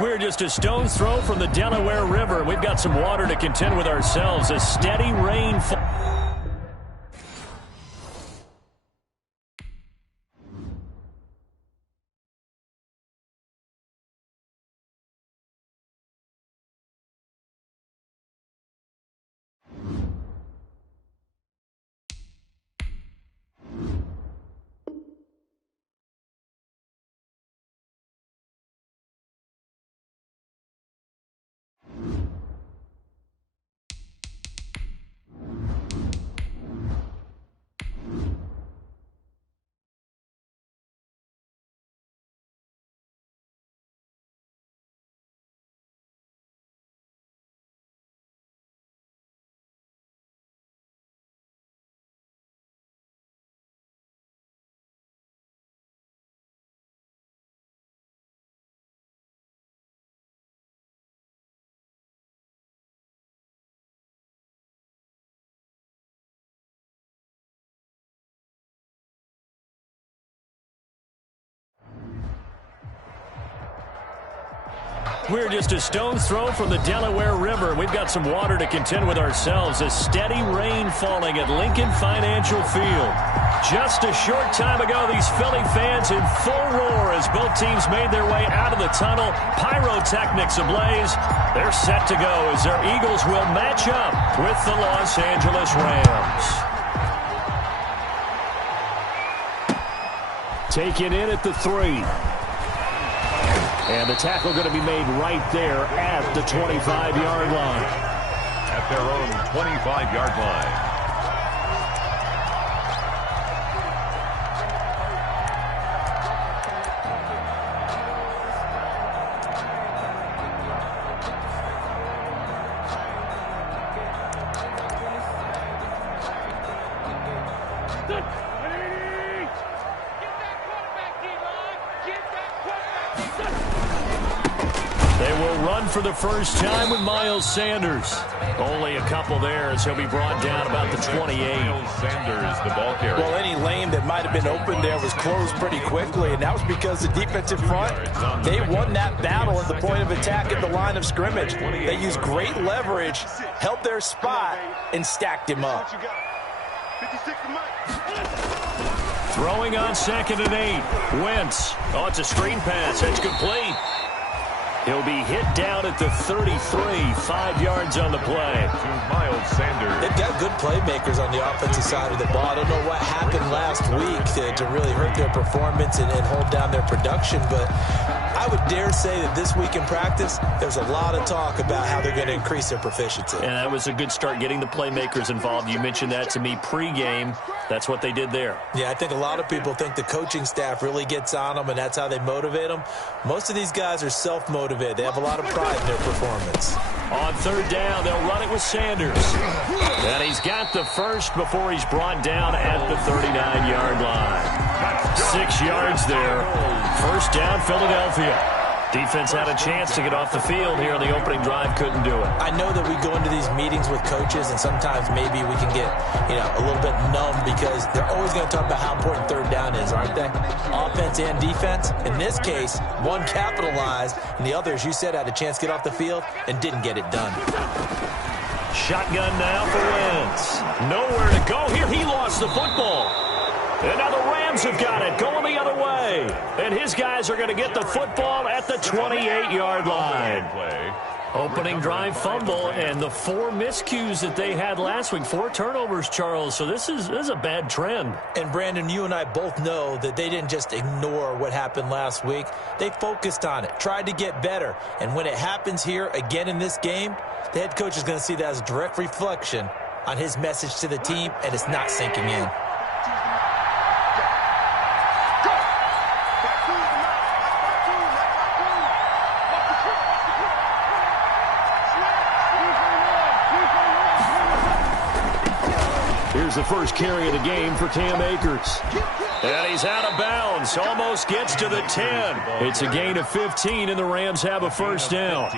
We're just a stone's throw from the Delaware River. We've got some water to contend with ourselves. A steady rainfall. We're just a stone's throw from the Delaware River. We've got some water to contend with ourselves. A steady rain falling at Lincoln Financial Field. Just a short time ago, these Philly fans in full roar as both teams made their way out of the tunnel. Pyrotechnics ablaze. They're set to go as their Eagles will match up with the Los Angeles Rams. Taken in at the 3. And the tackle going to be made right there at the 25-yard line. At their own 25-yard line. For the first time with Miles Sanders. Only a couple there as he'll be brought down about the 28. Miles Sanders, the ball carrier. Well, any lane that might have been open there was closed pretty quickly, and that was because the defensive front, they won that battle at the point of attack at the line of scrimmage. They used great leverage, held their spot, and stacked him up. Throwing on 2nd and 8. Wentz. Oh, it's a screen pass. That's complete. He'll be hit down at the 33, 5 yards on the play. Miles Sanders. They've got good playmakers on the offensive side of the ball. I don't know what happened last week to really hurt their performance and hold down their production, but I would dare say that this week in practice, there's a lot of talk about how they're going to increase their proficiency. And that was a good start getting the playmakers involved. You mentioned that to me pregame. That's what they did there. Yeah, I think a lot of people think the coaching staff really gets on them, and that's how they motivate them. Most of these guys are self-motivated. They have a lot of pride in their performance. On 3rd down, they'll run it with Sanders. And he's got the first before he's brought down at the 39-yard line. 6 yards there. First down, Philadelphia. Defense had a chance to get off the field here on the opening drive, couldn't do it. I know that we go into these meetings with coaches, and sometimes maybe we can get, a little bit numb because they're always going to talk about how important 3rd down is, aren't they? Offense and defense. In this case, one capitalized, and the other, as you said, had a chance to get off the field and didn't get it done. Shotgun now for Wentz. Nowhere to go here. He lost the football. And now the Rams have got it, going the other way. And his guys are going to get the football at the 28-yard line. Opening drive fumble, and the 4 miscues that they had last week. 4 turnovers, Charles. So this is a bad trend. And, Brandon, you and I both know that they didn't just ignore what happened last week. They focused on it, tried to get better. And when it happens here again in this game, the head coach is going to see that as a direct reflection on his message to the team, and it's not sinking in. Here's the first carry of the game for Cam Akers. And he's out of bounds. Almost gets to the 10. It's a gain of 15, and the Rams have a first down.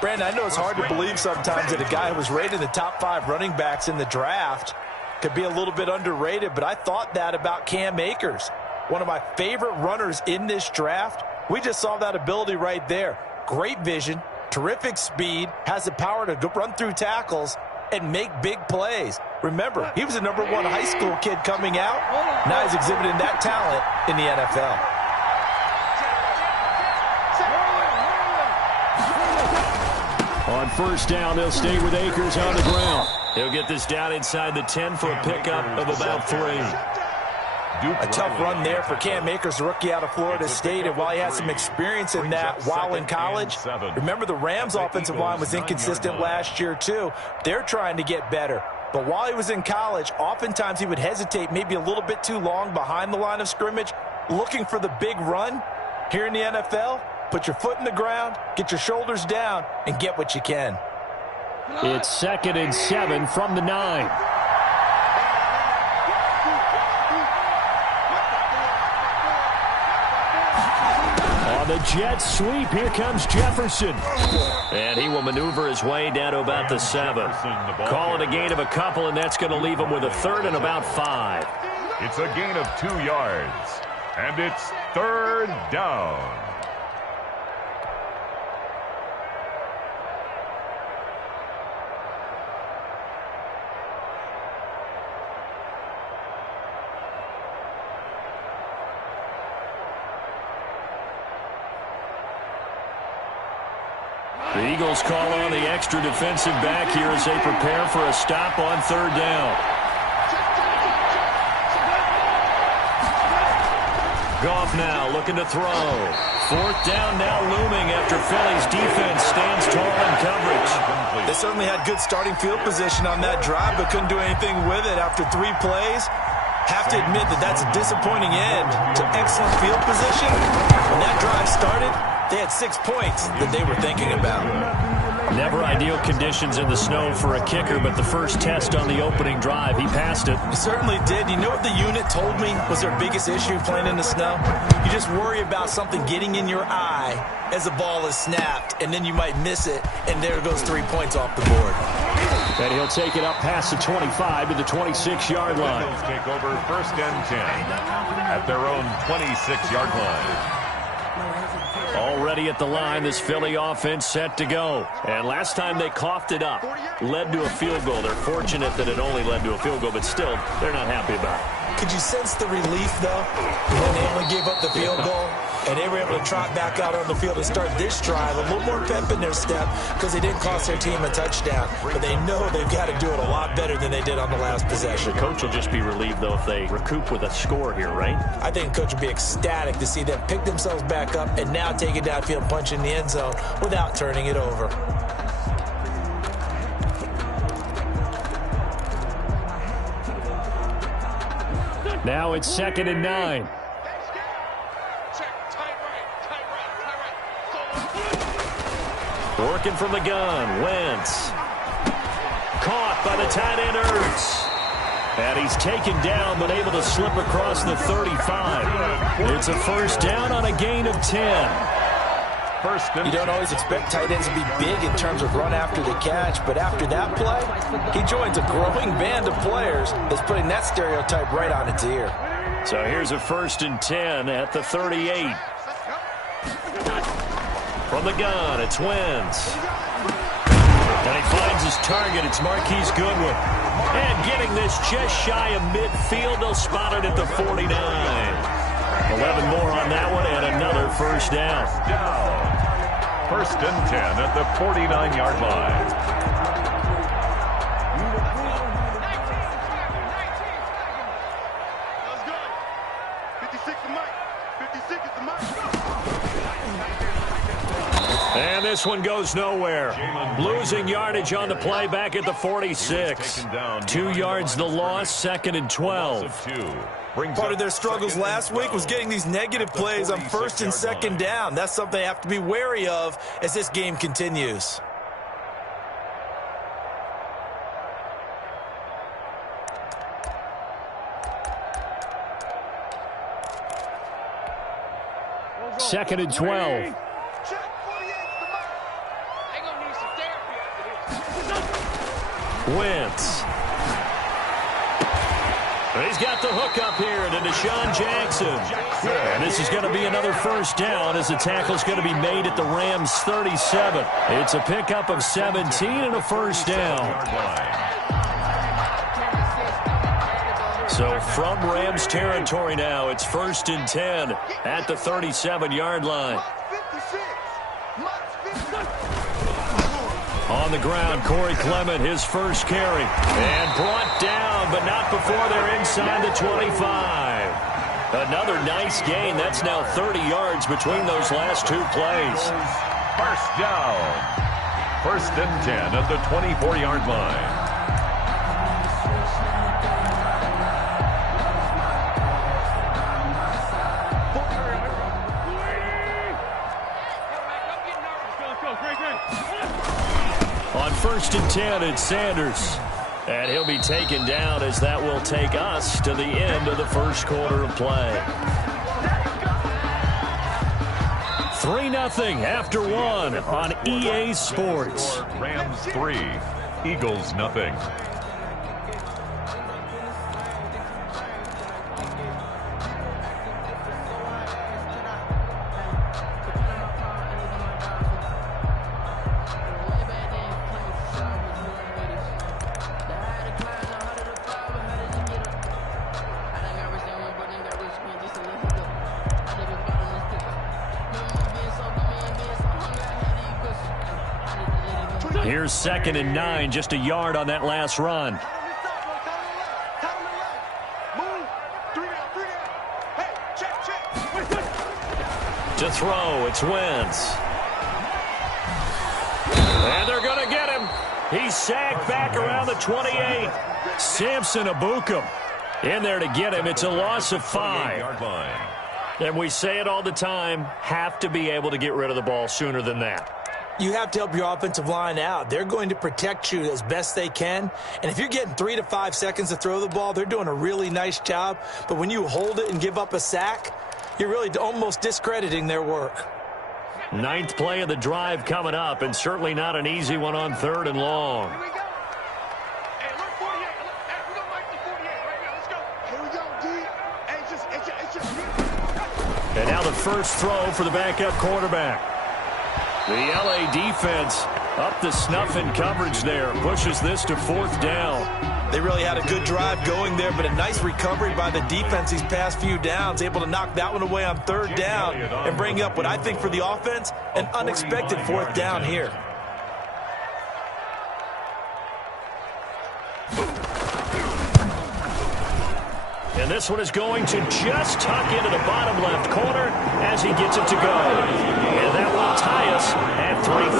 Brandon, I know it's hard to believe sometimes that a guy who was rated in the top 5 running backs in the draft could be a little bit underrated, but I thought that about Cam Akers. One of my favorite runners in this draft. We just saw that ability right there. great vision, terrific speed, has the power to run through tackles and make big plays. Remember, he was a #1 high school kid coming out. Now he's exhibiting that talent in the NFL. On first down, they'll stay with Akers on the ground. He'll get this down inside the 10 for a pickup of about 3. A tough run there for Cam Akers, the rookie out of Florida State. And while he had some experience in that while in college, remember the Rams' offensive line was inconsistent last year too. They're trying to get better. But while he was in college, oftentimes he would hesitate maybe a little bit too long behind the line of scrimmage, looking for the big run. Here in the NFL, put your foot in the ground, get your shoulders down, and get what you can. It's 2nd and 7 from the 9. On the jet sweep, here comes Jefferson. And he will maneuver his way down to about the 7. Call it a gain of a couple, and that's going to leave him with a 3rd and about 5. It's a gain of 2 yards. And it's 3rd down. The Eagles call on the extra defensive back here as they prepare for a stop on 3rd down. Goff now looking to throw. 4th down now looming after Philly's defense stands tall in coverage. They certainly had good starting field position on that drive, but couldn't do anything with it after 3 plays. Have to admit that that's a disappointing end to excellent field position. When that drive started, they had 6 points that they were thinking about. Never ideal conditions in the snow for a kicker, but the first test on the opening drive, he passed it. He certainly did. You know what the unit told me was their biggest issue playing in the snow? You just worry about something getting in your eye as the ball is snapped, and then you might miss it, and there goes 3 points off the board. And he'll take it up past the 25 to the 26-yard line. Eagles take over 1st and 10 at their own 26-yard line. Already at the line, this Philly offense set to go. And last time they coughed it up, led to a field goal. They're fortunate that it only led to a field goal, but still, they're not happy about it. Could you sense the relief, though, when they only gave up the field goal? And they were able to trot back out on the field and start this drive. A little more pep in their step because they didn't cost their team a touchdown. But they know they've got to do it a lot better than they did on the last possession. The coach will just be relieved, though, if they recoup with a score here, right? I think the coach will be ecstatic to see them pick themselves back up and now take it downfield and punch in the end zone without turning it over. Now it's 2nd and 9. Working from the gun, Wentz. Caught by the tight end, Ertz. And he's taken down, but able to slip across the 35. It's a 1st down on a gain of 10. You don't always expect tight ends to be big in terms of run after the catch, but after that play, he joins a growing band of players that's putting that stereotype right on its ear. So here's a 1st and 10 at the 38. From the gun, it's Wentz. And he finds his target. It's Marquise Goodwin. And getting this just shy of midfield. They'll spot it at the 49. 11 more on that one and another 1st down. 1st and 10 at the 49-yard line. And this one goes nowhere. Losing yardage on the play back at the 46. 2 yards the loss, 2nd and 12. Part of their struggles last week was getting these negative plays on 1st and 2nd down. That's something they have to be wary of as this game continues. Second and 12. Wentz. He's got the hook up here to Deshaun Jackson. And this is going to be another first down as the tackle's going to be made at the Rams' 37. It's a pickup of 17 and a first down. So from Rams territory now, it's 1st and 10 at the 37-yard line. On the ground, Corey Clement, his first carry. And brought down, but not before they're inside the 25. Another nice gain. That's now 30 yards between those last two plays. First down. 1st and 10 at the 24-yard line. On 1st and 10, it's Sanders. And he'll be taken down as that will take us to the end of the first quarter of play. 3-0 after 1 on EA Sports. Rams 3, Eagles nothing. Here's 2nd and 9, just a yard on that last run. To throw, it's Wentz. And they're going to get him. He's sacked back around the 28. Samson Ebukam in there to get him. It's a loss of 5. And we say it all the time, have to be able to get rid of the ball sooner than that. You have to help your offensive line out. They're going to protect you as best they can. And if you're getting 3 to 5 seconds to throw the ball, they're doing a really nice job. But when you hold it and give up a sack, you're really almost discrediting their work. 9th play of the drive coming up, and certainly not an easy one on 3rd and long. And now the first throw for the backup quarterback. The LA defense up the snuff in coverage there. Pushes this to 4th down. They really had a good drive going there, but a nice recovery by the defense these past few downs. Able to knock that one away on 3rd down and bring up what I think for the offense, an unexpected 4th down here. And this one is going to just tuck into the bottom left corner as he gets it to go. And that will tie us at 3-3.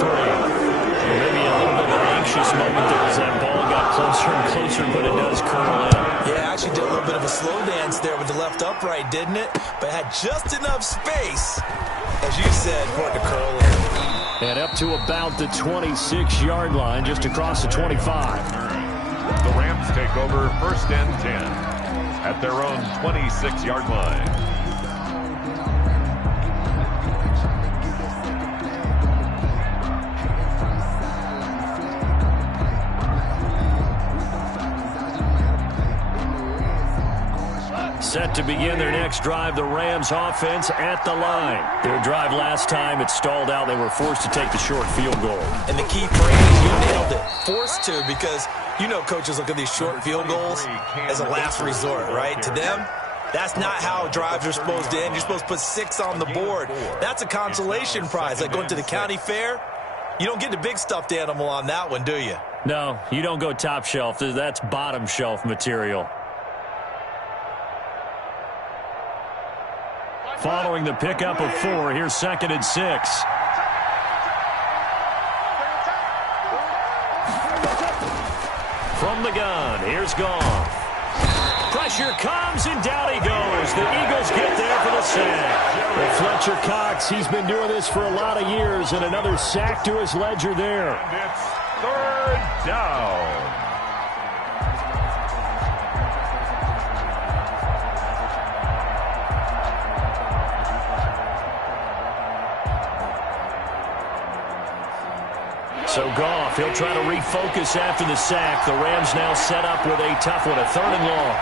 Maybe a little bit of an anxious moment there as that ball got closer and closer, but it does curl in. Yeah, actually did a little bit of a slow dance there with the left upright, didn't it? But had just enough space, as you said, for it to curl in. And up to about the 26-yard line, just across the 25. The Rams take over 1st and 10. At their own 26-yard line. Set to begin their next drive, the Rams offense at the line. Their drive last time, it stalled out. They were forced to take the short field goal. And the key phrase, you nailed it, forced to, because you know coaches look at these short field goals as a last resort, right? To them, that's not how drives are supposed to end. You're supposed to put 6 on the board. That's a consolation prize, like going to the county fair. You don't get the big stuffed animal on that one, do you? No, you don't go top shelf. That's bottom shelf material. Following the pickup of 4, here's 2nd and 6. From the gun, here's Goff. Pressure comes, and down he goes. The Eagles get there for the sack. Well, Fletcher Cox, he's been doing this for a lot of years, and another sack to his ledger there. And it's 3rd down. So Goff, he'll try to refocus after the sack. The Rams now set up with a tough one, a 3rd and long.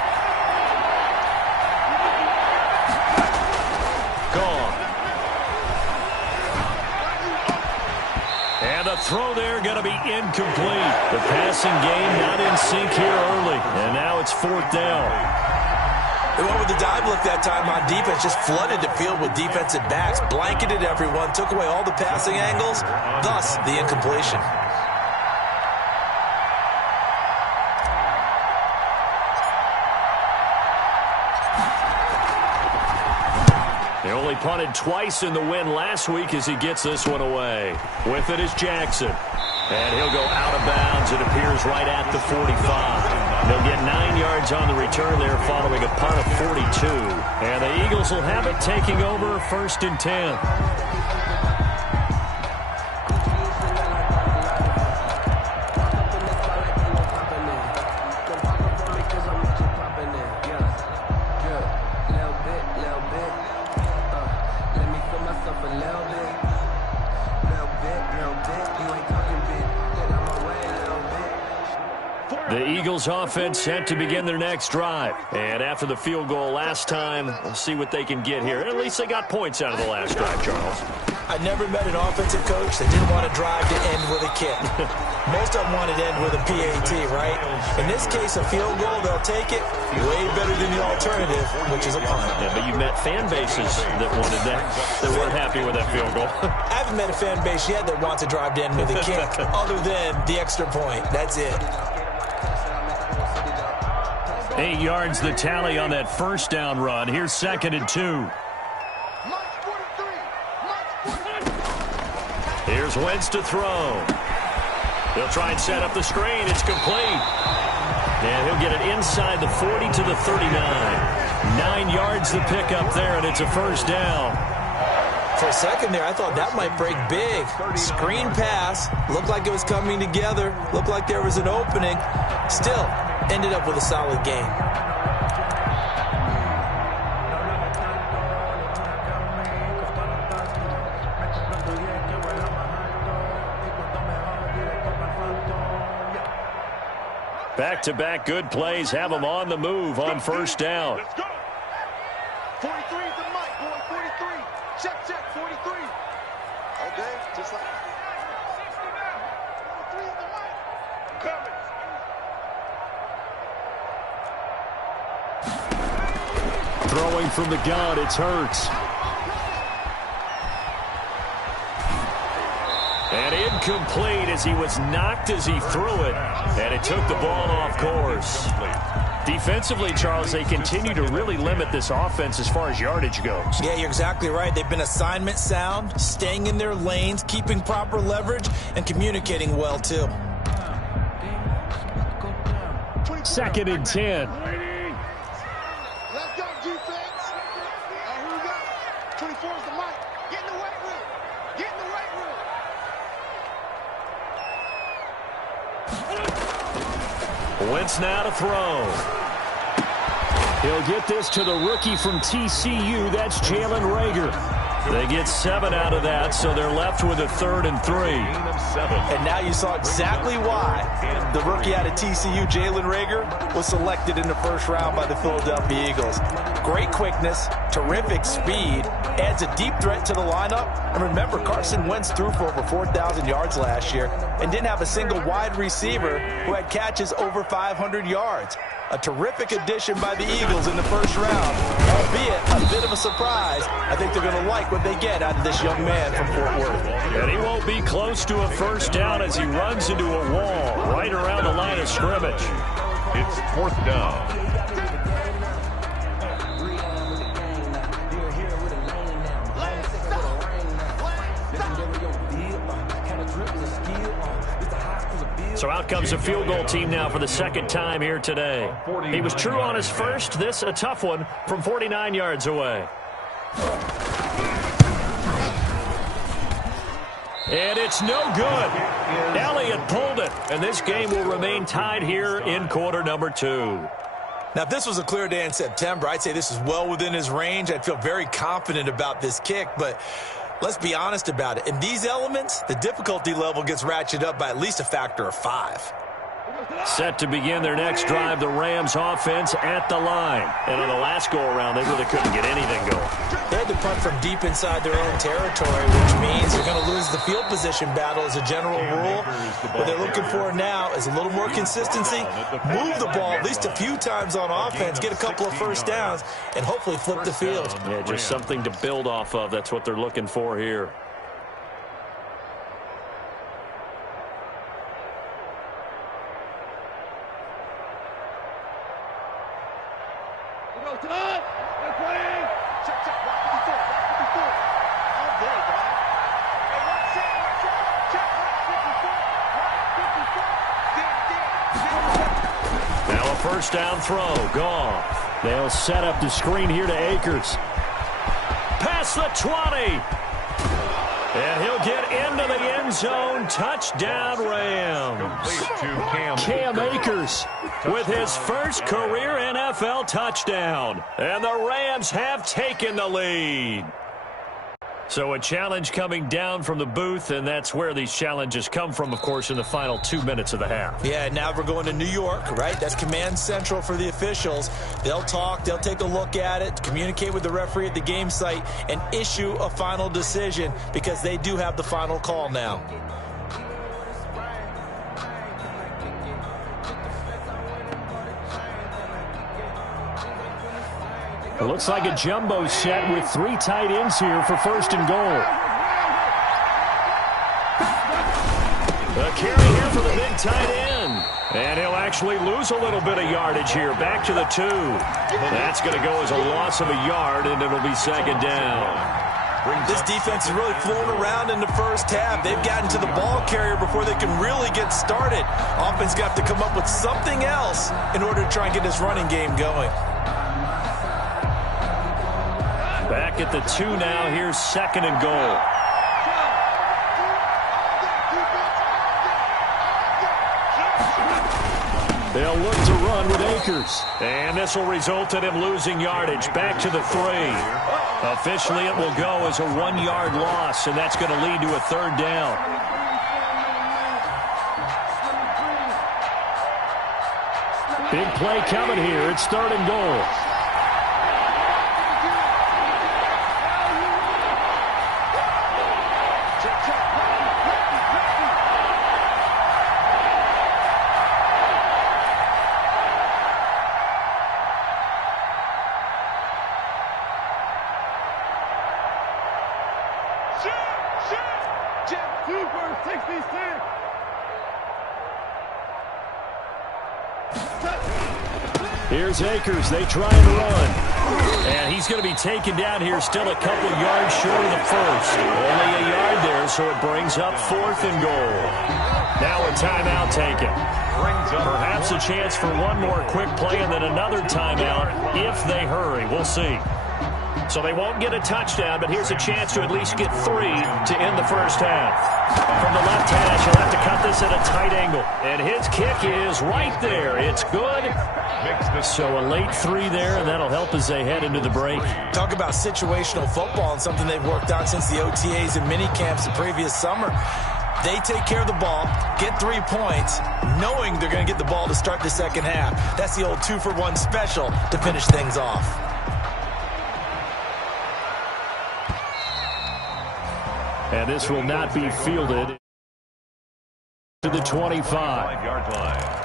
throw there going to be incomplete. The passing game not in sync here early. And now it's 4th down. They went with the dive look that time on defense, just flooded the field with defensive backs, blanketed everyone, took away all the passing angles, thus the incompletion. They only punted twice in the win last week as he gets this one away. With it is Jackson. And he'll go out of bounds. It appears right at the 45. They'll get 9 yards on the return there following a punt of 42. And the Eagles will have it taking over 1st and 10. The Eagles offense set to begin their next drive. And after the field goal last time, we'll see what they can get here. At least they got points out of the last drive, Charles. I never met an offensive coach that didn't want to drive to end with a kick. Most of them wanted to end with a PAT, right? In this case, a field goal, they'll take it way better than the alternative, which is a punt. Yeah, but you've met fan bases that wanted that weren't happy with that field goal. I haven't met a fan base yet that wants to drive to end with a kick, other than the extra point. That's it. 8 yards the tally on that first down run. Here's 2nd and 2. Here's Wentz to throw. They'll try and set up the screen. It's complete. And he'll get it inside the 40 to the 39. 9 yards the pickup there, and it's a first down. For a second there, I thought that might break big. Screen pass. Looked like it was coming together. Looked like there was an opening. Still, ended up with a solid game. Back-to-back good plays have them on the move on first down. Let's go. 43 is the mic, boy. 43. Check, 43. Okay, just like that. 43 is the mic. Coming. Throwing from the gun, it's Hurts. And incomplete as he was knocked as he threw it. And it took the ball off course. Defensively, Charles, they continue to really limit this offense as far as yardage goes. Yeah, you're exactly right. They've been assignment sound, staying in their lanes, keeping proper leverage, and communicating well, too. 2nd and 10. Let's go, defense. Here we go. 24 is the mic. Get in the weight room. Get in the weight room. Wentz now to throw. He'll get this to the rookie from TCU. That's Jalen Reagor. They get 7 out of that, so they're left with a 3rd and 3. And now you saw exactly why the rookie out of TCU, Jalen Reagor, was selected in the first round by the Philadelphia Eagles. Great quickness, terrific speed, adds a deep threat to the lineup. And remember, Carson Wentz threw for over 4,000 yards last year and didn't have a single wide receiver who had catches over 500 yards. A terrific addition by the Eagles in the first round, albeit a bit of a surprise. I think they're going to like what they get out of this young man from Fort Worth. And he won't be close to a first down as he runs into a wall right around the line of scrimmage. It's 4th down. So out comes a field goal team now for the 2nd time here today. He was true on his first. This a tough one from 49 yards away. And it's no good. Elliott pulled it. And this game will remain tied here in quarter number 2. Now, if this was a clear day in September, I'd say this is well within his range. I'd feel very confident about this kick, but let's be honest about it. In these elements, the difficulty level gets ratcheted up by at least a factor of 5. Set to begin their next drive, the Rams offense at the line. And on the last go-around, they really couldn't get anything going. They had to punt from deep inside their own territory, which means they're going to lose the field position battle as a general rule. What they're looking for now is a little more consistency, move the ball at least a few times on offense, get a couple of first downs, and hopefully flip the field. Yeah, just something to build off of. That's what they're looking for here. First down throw, Goff. They'll set up the screen here to Akers. Past the 20. And he'll get into the end zone. Touchdown, Rams. Cam Akers with his first career NFL touchdown. And the Rams have taken the lead. So a challenge coming down from the booth, and that's where these challenges come from, of course, in the final 2 minutes of the half. Yeah, now we're going to New York, right? That's command central for the officials. They'll talk, they'll take a look at it, communicate with the referee at the game site, and issue a final decision because they do have the final call now. It looks like a jumbo set with 3 tight ends here for first and goal. A carry here for the big tight end. And he'll actually lose a little bit of yardage here. Back to the 2. That's going to go as a loss of a yard, and it'll be second down. This defense is really flown around in the first half. They've gotten to the ball carrier before they can really get started. Offense got to come up with something else in order to try and get this running game going. Back at the 2 now. Here's second and goal. They'll look to run with Akers. And this will result in him losing yardage. Back to the 3. Officially, it will go as a 1-yard loss, and that's going to lead to a third down. Big play coming here. It's third and goal. Here's Akers. They try and run. And he's going to be taken down here still a couple yards short of the first. Only a yard there, so it brings up fourth and goal. Now a timeout taken. Perhaps a chance for one more quick play and then another timeout if they hurry. We'll see. So they won't get a touchdown, but here's a chance to at least get 3 to end the first half. From the left hash, he'll have to cut this at a tight angle. And his kick is right there. It's good. So a late 3 there, and that'll help as they head into the break. Talk about situational football and something they've worked on since the OTAs and mini camps the previous summer. They take care of the ball, get 3 points, knowing they're going to get the ball to start the second half. That's the old 2-for-1 special to finish things off. And this will not be fielded to the 25-yard line.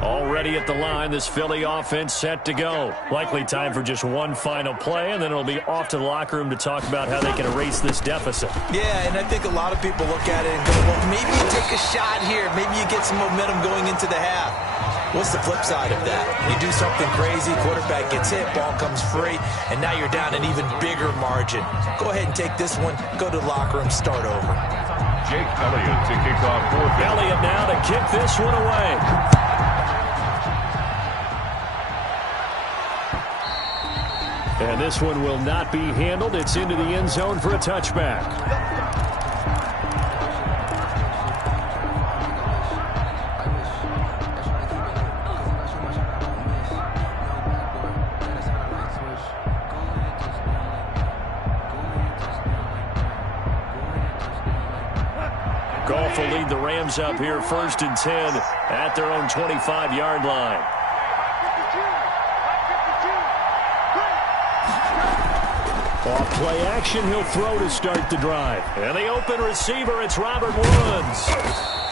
Already at the line, this Philly offense set to go. Likely time for just one final play, and then it'll be off to the locker room to talk about how they can erase this deficit. Yeah, and I think a lot of people look at it and go, well, maybe you take a shot here. Maybe you get some momentum going into the half. What's the flip side of that? You do something crazy, quarterback gets hit, ball comes free, and now you're down an even bigger margin. Go ahead and take this one, go to the locker room, start over. Jake Elliott to kick off fourth. Elliott now to kick this one away. And this one will not be handled. It's into the end zone for a touchback. Goff will lead the Rams up here 1st and 10 at their own 25-yard line. Off play action, he'll throw to start the drive. And the open receiver, it's Robert Woods.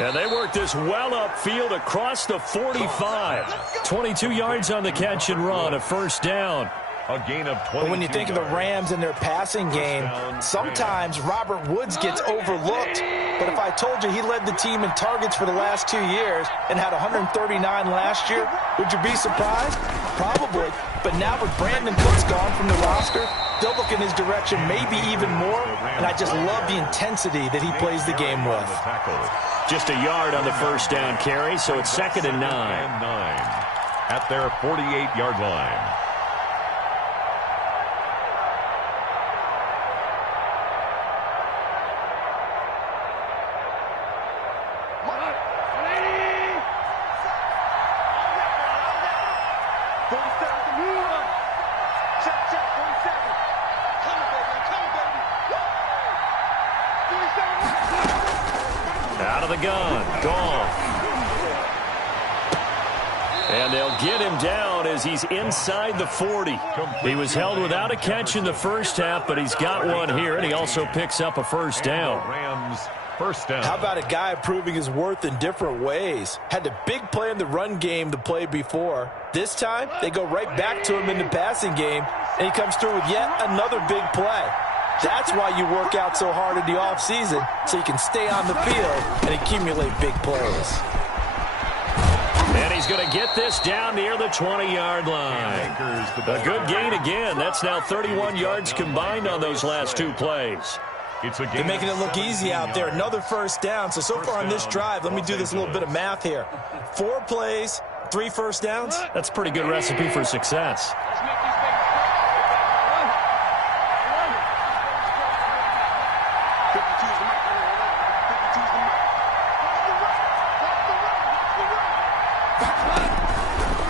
And they work this well upfield across the 45. 22 yards on the catch and run, a 1st down. A gain of 20. When you think of the Rams and their passing game, sometimes Robert Woods gets overlooked. But if I told you he led the team in targets for the last 2 years and had 139 last year, would you be surprised? Probably. But now with Brandon Cooks gone from the roster, they'll look in his direction maybe even more. And I just love the intensity that he plays the game with. Just a yard on the 1st down carry, so it's 2nd and 9. At their 48-yard line. Out of the gun, Goff. And they'll get him down as he's inside the 40. He was held without a catch in the first half, but he's got one here, and he also picks up a 1st down. Rams, 1st down. How about a guy proving his worth in different ways? Had the big play in the run game the play before. This time, they go right back to him in the passing game, and he comes through with yet another big play. That's why you work out so hard in the offseason, so you can stay on the field and accumulate big plays. And he's going to get this down near the 20-yard line. A good gain again. That's now 31 yards combined on those last 2 plays. They're making it look easy out there. Another 1st down. So far on this drive, let me do this little bit of math here. 4 plays, 3 1st downs. That's a pretty good recipe for success.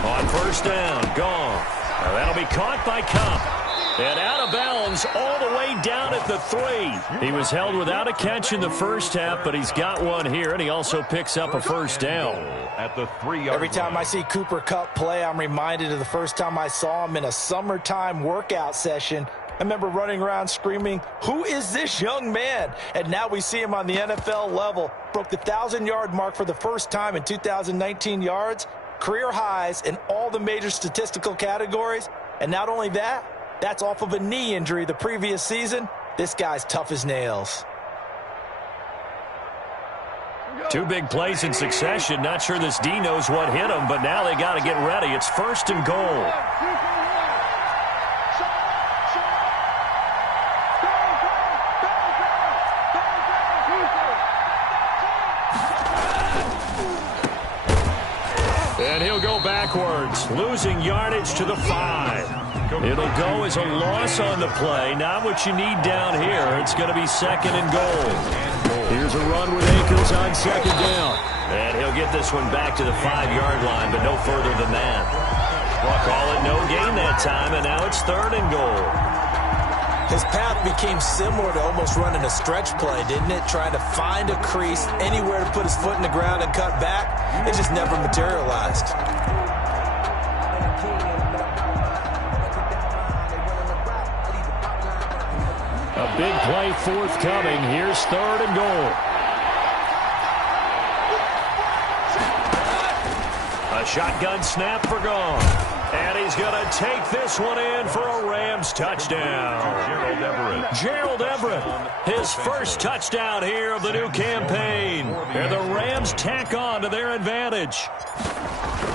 On 1st down, Goff. Now that'll be caught by Kupp. And out of bounds all the way down at the 3. He was held without a catch in the first half, but he's got one here, and he also picks up a 1st down. At the 3-yard Every time I see Cooper Kupp play, I'm reminded of the first time I saw him in a summertime workout session. I remember running around screaming, "Who is this young man?" And now we see him on the NFL level. Broke the 1,000-yard mark for the first time in 2019 yards. Career highs in all the major statistical categories. And not only that, that's off of a knee injury the previous season. This guy's tough as nails. 2 big plays in succession. Not sure this D knows what hit him, but now they got to get ready. It's 1st and goal. And he'll go backwards, losing yardage to the 5. It'll go as a loss on the play. Not what you need down here. It's going to be 2nd and goal. Here's a run with Akers on 2nd down. And he'll get this one back to the 5-yard line, but no further than that. We'll call it no gain that time, and now it's 3rd and goal. His path became similar to almost running a stretch play, didn't it? Trying to find a crease, anywhere to put his foot in the ground and cut back. It just never materialized. A big play forthcoming. Here's 3rd and goal. A shotgun snap for Goff. And he's going to take this one in for a Rams touchdown. Gerald Everett, his first touchdown here of the new campaign. And the Rams tack on to their advantage.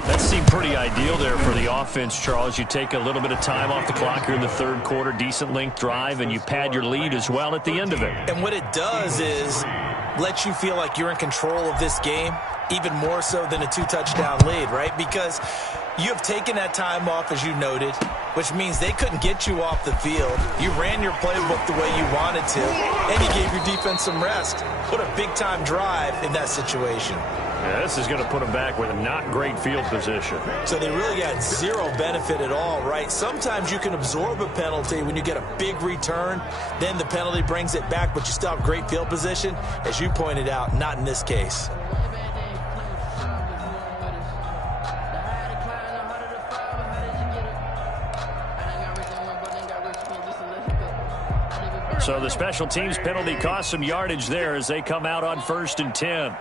That seemed pretty ideal there for the offense, Charles. You take a little bit of time off the clock here in the 3rd quarter, decent length drive, and you pad your lead as well at the end of it. And what it does is let you feel like you're in control of this game, even more so than a 2-touchdown lead, right? Because you have taken that time off, as you noted. which means they couldn't get you off the field. You ran your playbook the way you wanted to, and you gave your defense some rest. What a big-time drive in that situation. Yeah, this is going to put them back with not great field position. So they really got zero benefit at all, right? Sometimes you can absorb a penalty when you get a big return. Then the penalty brings it back, but you still have great field position. As you pointed out, not in this case. So the special teams penalty cost some yardage there as they come out on 1st and 10.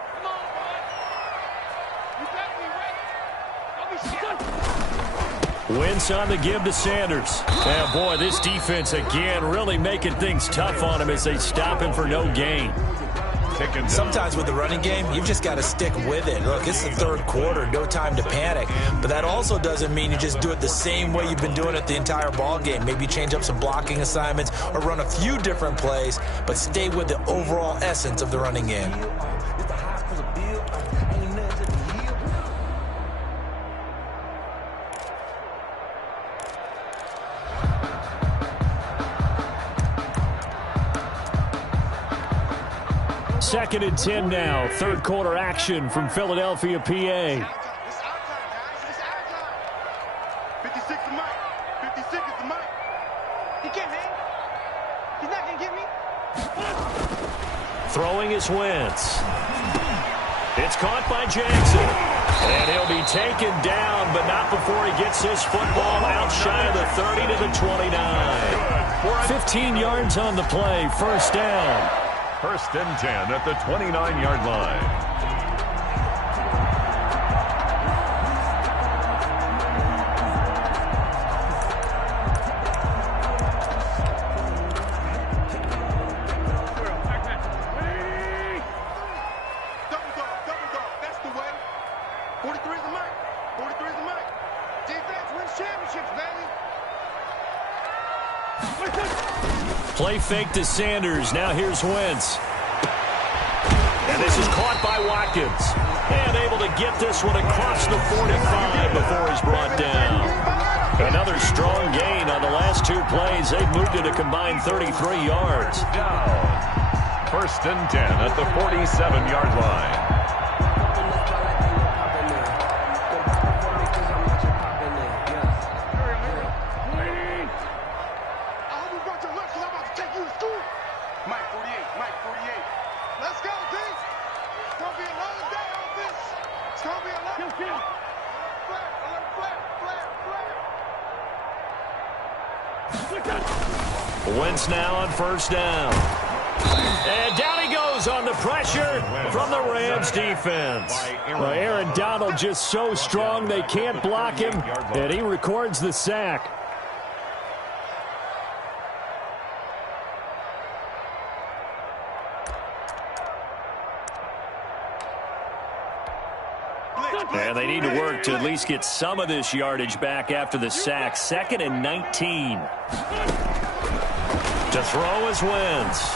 Wentz on the give to Sanders. And boy, this defense again really making things tough on him as they stop him for no gain. Sometimes with the running game, you've just got to stick with it. Look, it's the third quarter, no time to panic. But that also doesn't mean you just do it the same way you've been doing it the entire ball game. Maybe change up some blocking assignments or run a few different plays, but stay with the overall essence of the running game. Second and 10 now. Third quarter action from Philadelphia, PA. It's our time, guys. It's our time. 56 is Mike. 56 is the Mike. He can't hang. He's not going to get me. Throwing is Wentz. It's caught by Jackson. And he'll be taken down, but not before he gets this football out shy of the 30 to the 29. 15 yards on the play. First down. 1st and 10 at the 29-yard line. Double dog. That's the way. 43 is the Mike. 43 is the Mike. Defense wins championships, baby. Play fake to Sanders. Now here's Wentz. And this is caught by Watkins. And able to get this one across the 45 before he's brought down. Another strong gain on the last two plays. They've moved it a combined 33 yards. Down. 1st and 10 at the 47-yard line. Wentz now on 1st down. And down he goes on the pressure from the Rams defense. Well, Aaron Donald just so strong they can't block him, and he records the sack. And they need to work to at least get some of this yardage back after the sack. 2nd and 19. To throw is Wentz.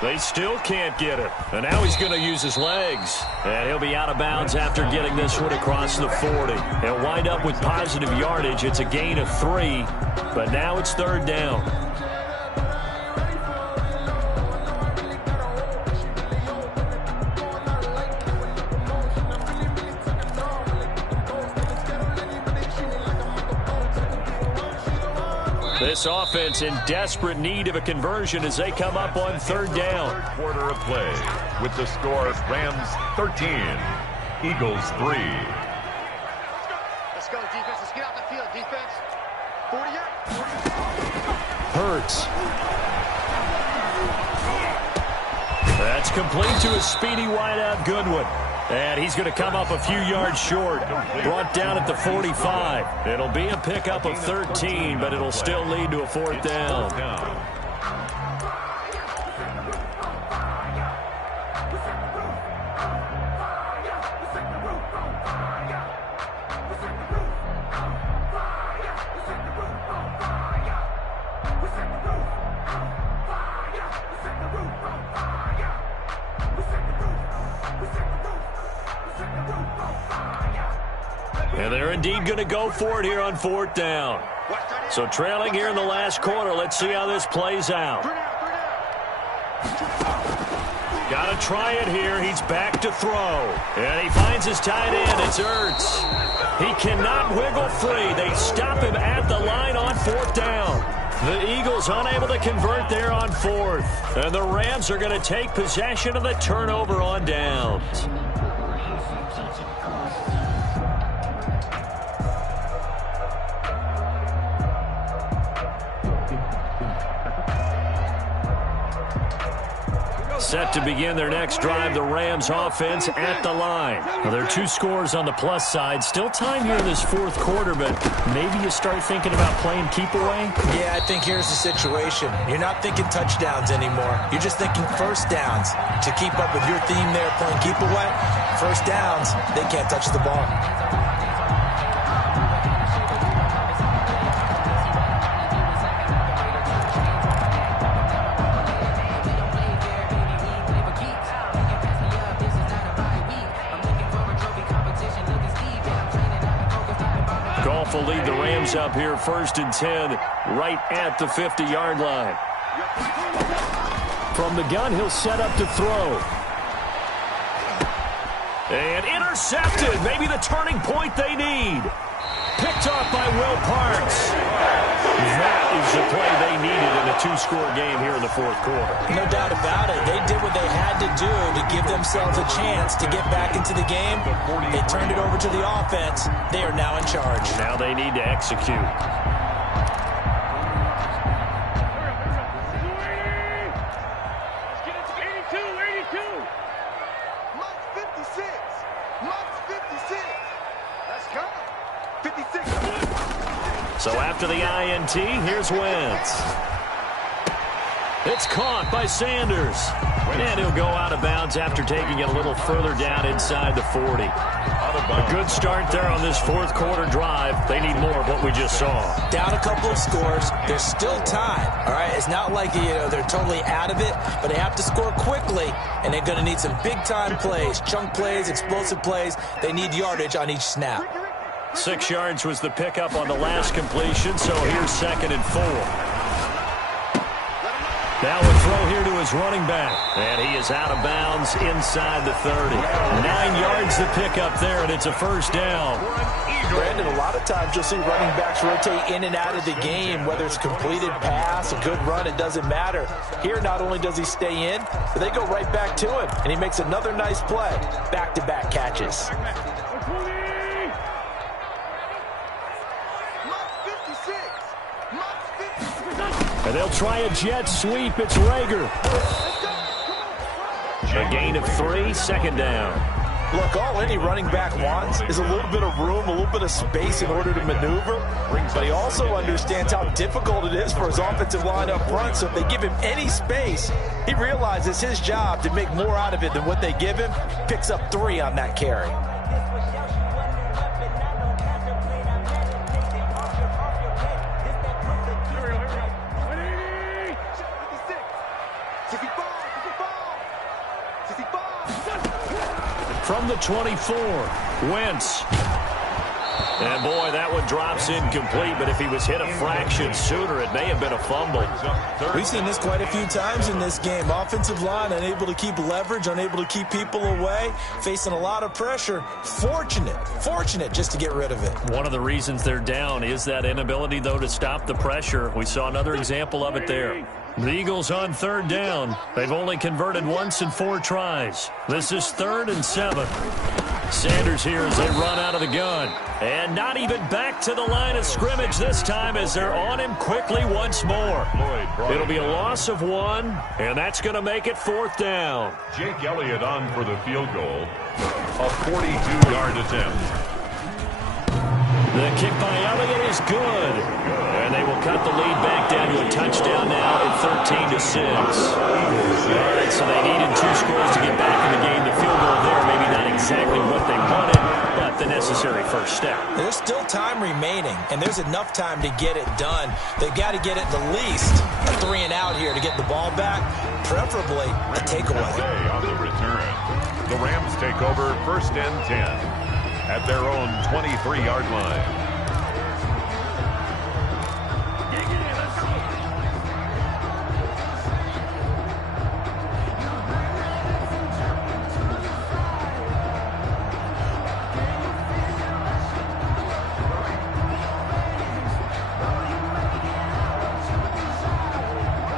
They still can't get it. And now he's going to use his legs. And he'll be out of bounds after getting this one across the 40. He'll wind up with positive yardage. It's a gain of 3. But now it's 3rd down. This offense in desperate need of a conversion as they come up on 3rd down. Third quarter of play with the score Rams 13, Eagles 3. Let's go, defense. Let's get out the field, defense. 48. Hurts. That's complete to a speedy wideout Goodwin. And he's going to come up a few yards short. Brought down at the 45. It'll be a pickup of 13, but it'll still lead to a 4th down. And they're indeed going to go for it here on 4th down. So trailing here in the last quarter. Let's see how this plays out. Got to try it here. He's back to throw. And he finds his tight end. It's Ertz. He cannot wiggle free. They stop him at the line on 4th down. The Eagles unable to convert there on 4th. And the Rams are going to take possession of the turnover on downs. Set to begin their next drive, the Rams offense at the line. Well, there are 2 scores on the plus side. Still time here in this 4th quarter, but maybe you start thinking about playing keep away? Yeah, I think here's the situation. You're not thinking touchdowns anymore. You're just thinking first downs. To keep up with your theme there, playing keep away, first downs, they can't touch the ball. Will lead the Rams up here 1st and 10 right at the 50-yard line. From the gun, he'll set up to throw. And intercepted. Maybe the turning point they need. Picked off by Will Parks. That is the play they needed in a 2-score game here in the 4th quarter. No doubt about it. They did what they had to do to give themselves a chance to get back into the game. They turned it over to the offense. They are now in charge. Now they need to execute. So after the INT, here's Wentz. It's caught by Sanders. And he'll go out of bounds after taking it a little further down inside the 40. A good start there on this 4th quarter drive. They need more of what we just saw. Down a couple of scores. There's still time. All right, it's not like they're totally out of it, but they have to score quickly, and they're going to need some big-time plays, chunk plays, explosive plays. They need yardage on each snap. 6 yards was the pickup on the last completion, so here's 2nd and 4. Now a throw here to his running back. And he is out of bounds inside the 30. 9 yards the pickup there, and it's a 1st down. Brandon, a lot of times you'll see running backs rotate in and out of the game, whether it's completed pass, a good run, it doesn't matter. Here, not only does he stay in, but they go right back to him, and he makes another nice play. Back-to-back catches. And they'll try a jet sweep. It's Rager. A gain of 3, 2nd down. Look, all any running back wants is a little bit of room, a little bit of space in order to maneuver. But he also understands how difficult it is for his offensive line up front. So if they give him any space, he realizes his job to make more out of it than what they give him. Picks up 3 on that carry. From the 24, Wentz. And, boy, that one drops incomplete, but if he was hit a fraction sooner, it may have been a fumble. We've seen this quite a few times in this game. Offensive line unable to keep leverage, unable to keep people away, facing a lot of pressure. Fortunate just to get rid of it. One of the reasons they're down is that inability, though, to stop the pressure. We saw another example of it there. The Eagles on 3rd down. They've only converted once in 4 tries. This is 3rd and 7. Sanders here as they run out of the gun. And not even back to the line of scrimmage this time as they're on him quickly once more. It'll be a loss of 1, and that's going to make it 4th down. Jake Elliott on for the field goal. A 42-yard attempt. The kick by Elliott is good. And they will cut the lead back down to a touchdown now at 13-6. All right, so they needed 2 scores to get back in the game. The field goal there, maybe not exactly what they wanted, but the necessary first step. There's still time remaining, and there's enough time to get it done. They've got to get it the least a 3 and out here to get the ball back, preferably a takeaway. On the return, the Rams take over 1st and 10. at their own 23-yard line.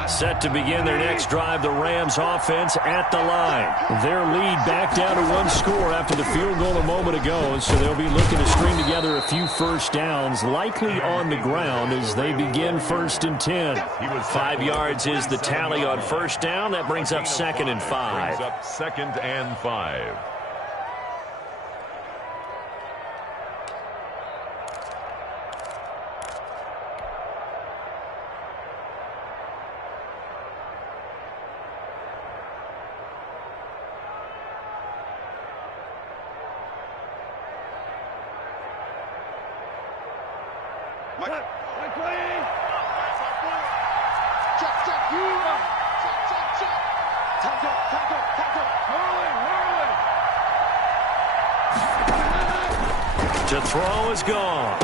Set to begin their next drive, the Rams offense at the line. Their lead back down to 1 score after the field goal a moment ago, so they'll be looking to string together a few first downs, likely on the ground as they begin 1st and 10. 5 yards is the tally on first down. That brings up 2nd and 5. Brings up 2nd and 5. To throw is gone.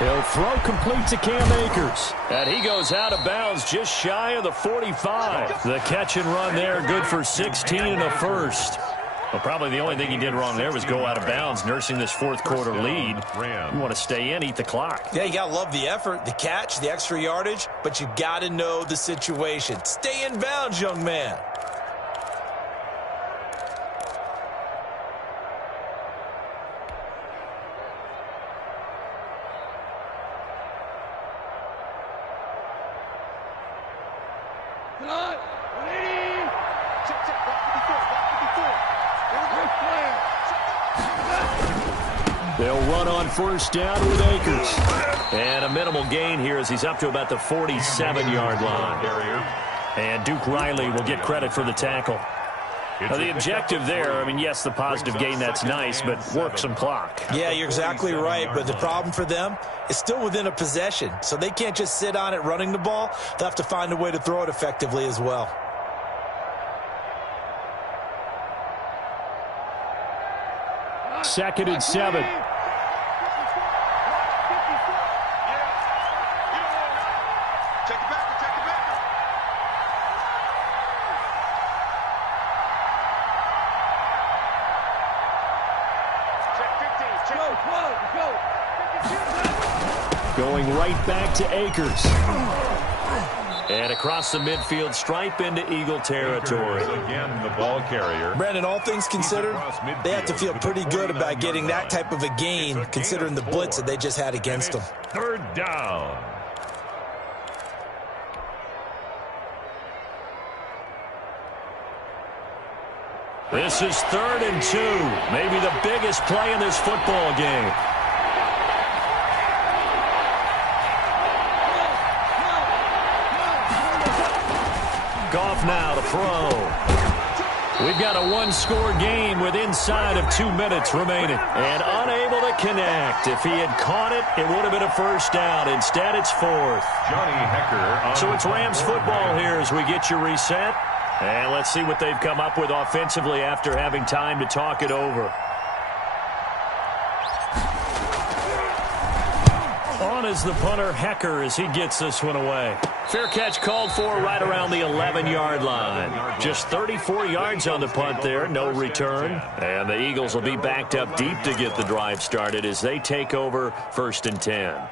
He'll throw complete to Cam Akers. And he goes out of bounds just shy of the 45. The catch and run there, good for 16 and a first. Well, probably the only thing he did wrong there was go out of bounds, nursing this 4th quarter lead. You want to stay in, eat the clock. Yeah, you got to love the effort, the catch, the extra yardage, but you got to know the situation. Stay in bounds, young man. They'll run on first down with Akers. And a minimal gain here as he's up to about the 47-yard line. And Duke Riley will get credit for the tackle. Now, the objective there, I mean, yes, the positive gain, that's nice, but work some clock. Yeah, you're exactly right, but the problem for them is still within a possession, so they can't just sit on it running the ball. They'll have to find a way to throw it effectively as well. Second and 7. Going right back to Akers. And across the midfield stripe into Eagle territory. Again, the ball carrier. Brandon, all things considered, they have to feel pretty good about getting that type of a gain, considering the blitz that they just had against them. 3rd down. This is 3rd and 2. Maybe the biggest play in this football game. Goff now to throw. We've got a 1-score game with inside of 2 minutes remaining. And unable to connect. If he had caught it, it would have been a first down. Instead, it's 4th. Johnny Hecker. So it's Rams football here as we get you reset. And let's see what they've come up with offensively after having time to talk it over. On is the punter, Hecker, as he gets this one away. Fair catch called for right around the 11-yard line. Just 34 yards on the punt there, no return. And the Eagles will be backed up deep to get the drive started as they take over 1st and 10.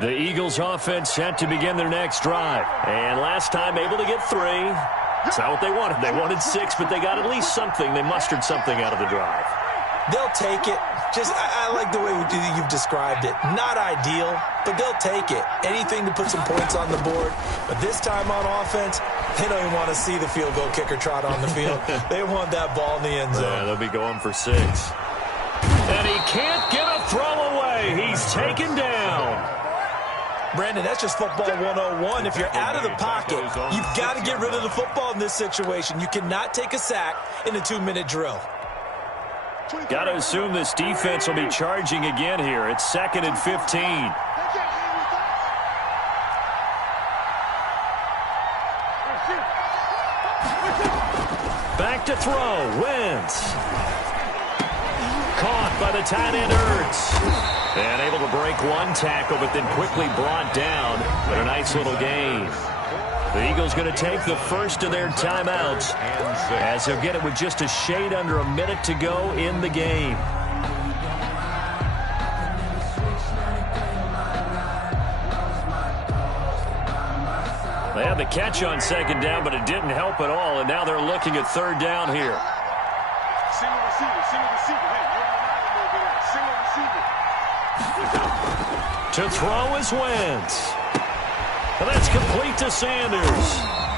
The Eagles offense set to begin their next drive. And last time able to get 3. It's not what they wanted. They wanted 6, but they got at least something. They mustered something out of the drive. They'll take it. I like the way you've described it. Not ideal, but they'll take it. Anything to put some points on the board. But this time on offense, they don't even want to see the field goal kicker trot on the field. They want that ball in the end zone. Yeah, they'll be going for 6. And he can't get a throw away. He's taken down. Brandon, that's just football 101. If you're out of the pocket, you've got to get rid of the football in this situation. You cannot take a sack in a 2-minute drill. Got to assume this defense will be charging again here. It's 2nd and 15. Back to throw. Wentz. Caught by the tight end, Ertz. And able to break one tackle, but then quickly brought down. But a nice little gain. The Eagles going to take the first of their timeouts as they'll get it with just a shade under a minute to go in the game. They had the catch on second down, but it didn't help at all, and now they're looking at third down here. Single receiver, single receiver. Hey, you're on the line over there. Single receiver. To throw is Wentz. And that's complete to Sanders.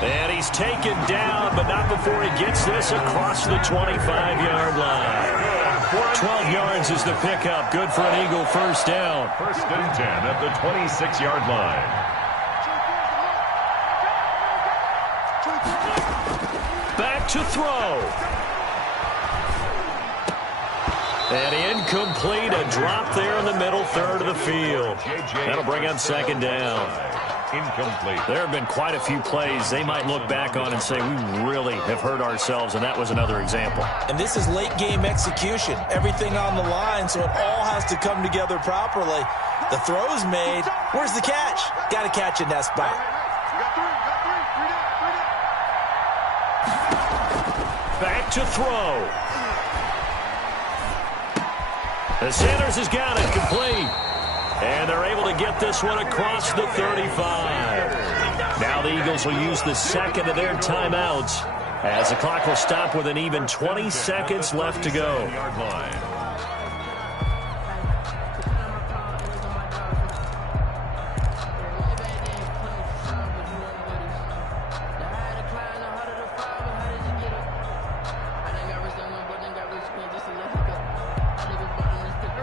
And he's taken down, but not before he gets this across the 25-yard line. 12 yards is the pickup. Good for an Eagle first down. First and 10 at the 26-yard line. Back to throw. And incomplete. A drop there in the middle third of the field. That'll bring up second down. Incomplete. There have been quite a few plays they might look back on and say, we really have hurt ourselves, and that was another example. And this is late game execution. Everything on the line, so it all has to come together properly. The throw's made. Where's the catch? Got to catch in that spot. Back to throw. And Sanders has got it complete. And they're able to get this one across the 35. Now the Eagles will use the second of their timeouts as the clock will stop with an even 20 seconds left to go.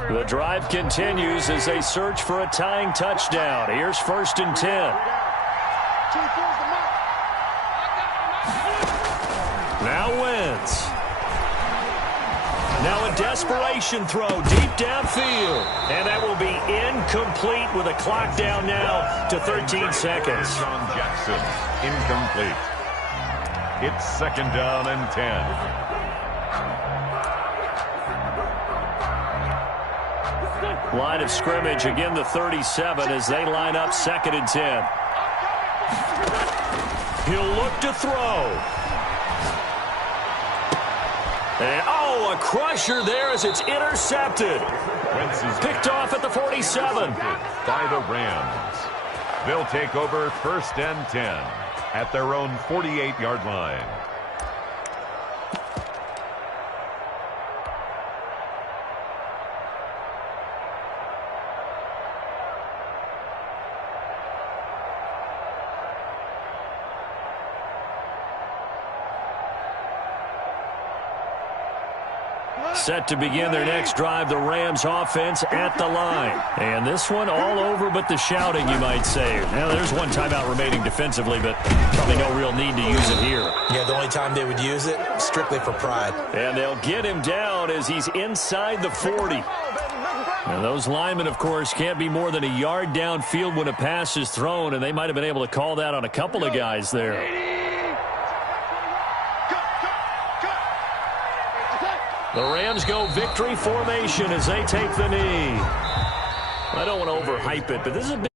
The drive continues as they search for a tying touchdown. Here's first and 10. Now Wentz. Now a desperation throw deep downfield. And that will be incomplete with a clock down now to 13 seconds. Sean Jackson, incomplete. It's second down and 10. Line of scrimmage, again the 37 as they line up second and 10. He'll look to throw. And, a crusher there as it's intercepted. Picked off at the 47. By the Rams. They'll take over first and 10 at their own 48-yard line. Set to begin their next drive, the Rams offense at the line. And this one all over but the shouting, you might say. Now, there's one timeout remaining defensively, but probably no real need to use it here. Yeah, the only time they would use it, strictly for pride. And they'll get him down as he's inside the 40. And those linemen, of course, can't be more than a yard downfield when a pass is thrown, and they might have been able to call that on a couple of guys there. The Rams go victory formation as they take the knee. I don't want to overhype it, but this is a big